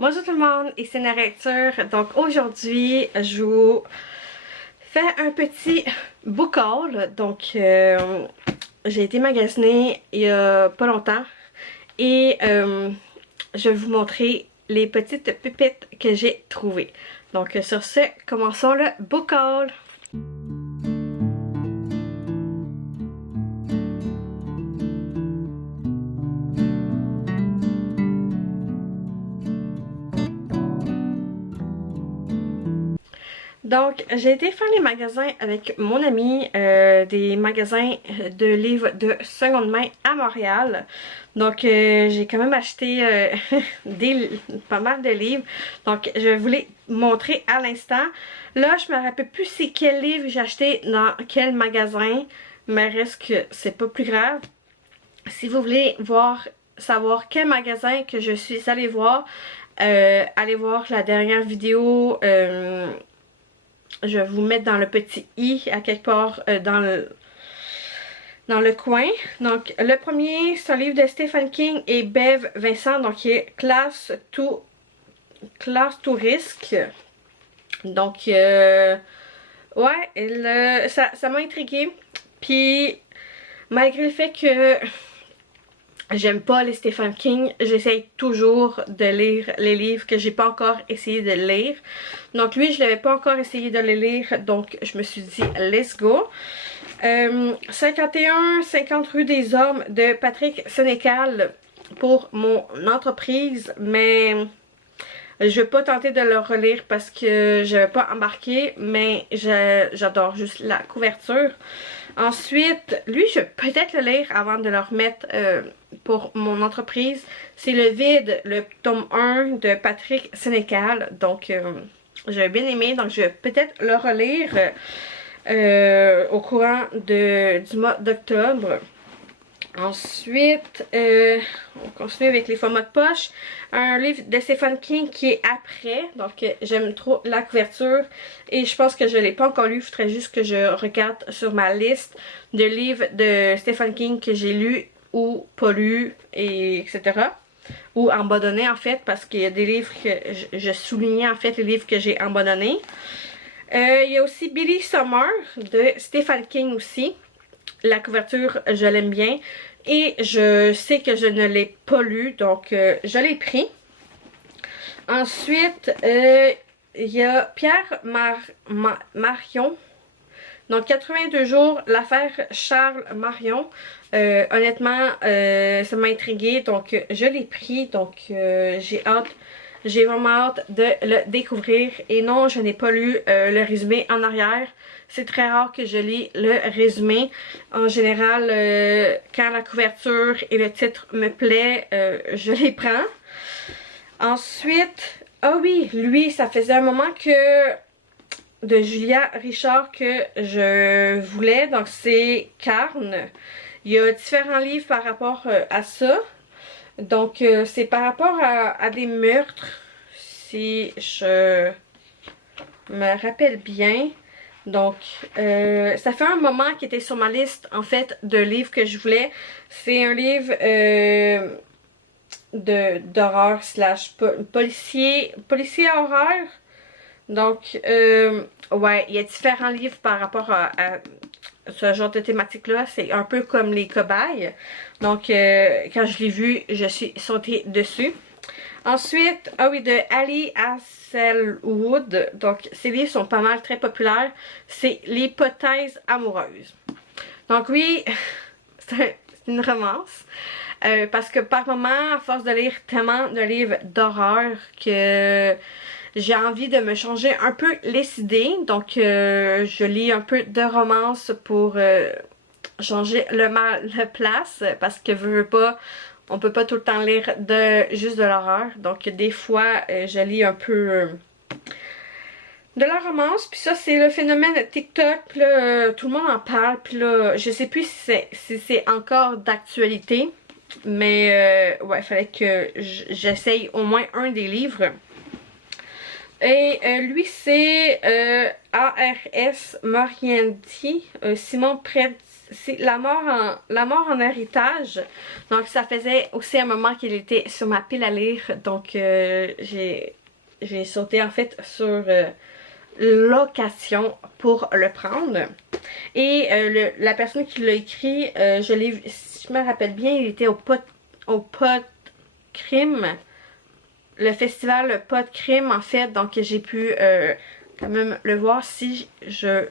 Bonjour tout le monde, ici Lecture. Donc aujourd'hui, je vous fais un petit book haul. Donc j'ai été magasiner il y a pas longtemps et je vais vous montrer les petites pépites que j'ai trouvées. Donc sur ce, commençons le book haul. Donc, j'ai été faire les magasins avec mon ami, des magasins de livres de seconde main à Montréal. Donc, j'ai quand même acheté pas mal de livres. Donc, je vais vous les montrer à l'instant. Là, je me rappelle plus c'est quel livre j'ai acheté dans quel magasin, mais reste que c'est pas plus grave. Si vous voulez savoir quel magasin que je suis allée voir, allez voir la dernière vidéo. Je vais vous mettre dans le petit i à quelque part dans le coin. Donc le premier, c'est un livre de Stephen King et Bev Vincent, donc qui est Classe to Risque. Donc ouais, ça m'a intriguée. Puis malgré le fait que j'aime pas les Stephen King, j'essaye toujours de lire les livres que j'ai pas encore essayé de lire. Donc lui, je l'avais pas encore essayé de les lire, donc je me suis dit let's go. 51-50 rue des Hommes de Patrick Sénécal pour mon entreprise, mais je vais pas tenter de le relire parce que je vais pas embarquer, mais j'adore juste la couverture. Ensuite, lui, je vais peut-être le lire avant de le remettre pour mon entreprise. C'est Le Vide, le tome 1 de Patrick Sénécal. Donc, j'ai bien aimé. Donc, je vais peut-être le relire au courant du mois d'octobre. Ensuite, on continue avec les formats de poche. Un livre de Stephen King qui est après. Donc, j'aime trop la couverture. Et je pense que je ne l'ai pas encore lu. Il faudrait juste que je regarde sur ma liste de livres de Stephen King que j'ai lus ou pas lus, etc. Ou abandonnés en fait. Parce qu'il y a des livres que je soulignais en fait les livres que j'ai abandonnés. Il y a aussi Billy Summer de Stephen King aussi. La couverture, je l'aime bien. Et je sais que je ne l'ai pas lu, donc je l'ai pris. Ensuite, il y a Pierre Marion. Donc, 82 jours, l'affaire Charles Marion. Honnêtement, ça m'a intriguée, donc je l'ai pris. Donc, j'ai vraiment hâte de le découvrir. Et non, je n'ai pas lu le résumé en arrière. C'est très rare que je lis le résumé. En général, quand la couverture et le titre me plaît, je les prends. Ensuite, ah oui, lui, ça faisait un moment que de Julia Richard que je voulais. Donc, c'est Carne. Il y a différents livres par rapport à ça. Donc, c'est par rapport à des meurtres, si je me rappelle bien. Donc, ça fait un moment qu'il était sur ma liste, en fait, de livres que je voulais. C'est un livre d'horreur slash policier horreur. Donc, ouais, il y a différents livres par rapport à ce genre de thématique-là. C'est un peu comme les cobayes. Donc, quand je l'ai vu, je suis sautée dessus. Ensuite, ah oui, de Ali Hasselwood. Donc, ces livres sont pas mal très populaires. C'est L'hypothèse amoureuse. Donc oui, c'est une romance. Parce que par moment, à force de lire tellement de livres d'horreur que j'ai envie de me changer un peu les idées. Donc, je lis un peu de romance pour changer le mal de place. Parce que veux pas, on peut pas tout le temps lire juste de l'horreur. Donc, des fois, je lis un peu de la romance. Puis ça, c'est le phénomène TikTok. Puis là, tout le monde en parle. Puis là, je sais plus si c'est encore d'actualité. Mais ouais, il fallait que j'essaye au moins un des livres. Et lui, c'est ARS Moriendi, Simon c'est la mort en héritage. Donc ça faisait aussi un moment qu'il était sur ma pile à lire. Donc j'ai sauté en fait sur location pour le prendre. Et la personne qui l'a écrit, si je me rappelle bien, il était au pot crime. Le festival Pot Crime en fait. Donc j'ai pu quand même le voir si je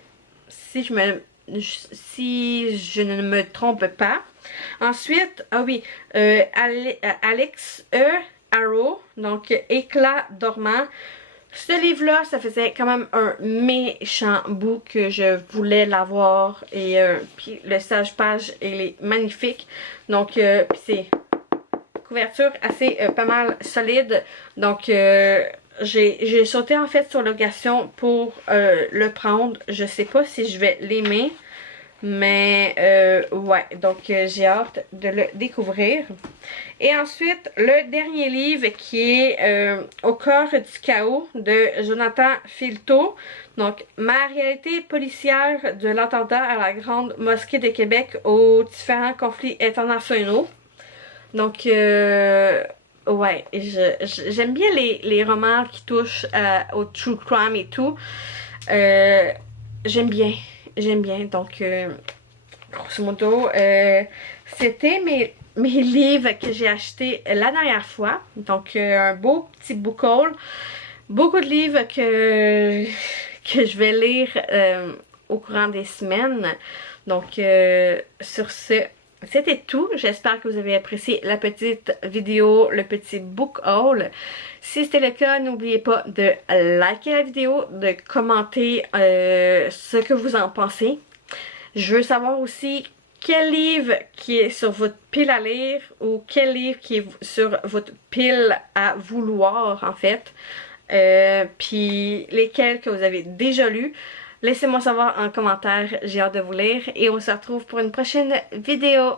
ne me trompe pas. Ensuite, ah oui, Alex Arrow, donc Éclat dormant. Ce livre-là, ça faisait quand même un méchant bout que je voulais l'avoir. Et puis le sage page, il est magnifique. Donc, puis c'est couverture assez pas mal solide. Donc, j'ai sauté en fait sur location pour le prendre. Je sais pas si je vais l'aimer. Mais ouais, donc j'ai hâte de le découvrir. Et ensuite, le dernier livre qui est Au cœur du chaos de Jonathan Filto. Donc, ma réalité policière de l'attentat à la Grande Mosquée de Québec aux différents conflits internationaux. Donc, ouais, j'aime bien les romans qui touchent au true crime et tout. J'aime bien. J'aime bien. Donc, grosso modo, c'était mes livres que j'ai achetés la dernière fois. Donc, un beau petit book haul. Beaucoup de livres que je vais lire au courant des semaines. Donc, sur ce, c'était tout. J'espère que vous avez apprécié la petite vidéo, le petit book haul. Si c'était le cas, n'oubliez pas de liker la vidéo, de commenter ce que vous en pensez. Je veux savoir aussi quel livre qui est sur votre pile à lire ou quel livre qui est sur votre pile à vouloir en fait. Puis lesquels que vous avez déjà lus. Laissez-moi savoir en commentaire, j'ai hâte de vous lire et on se retrouve pour une prochaine vidéo.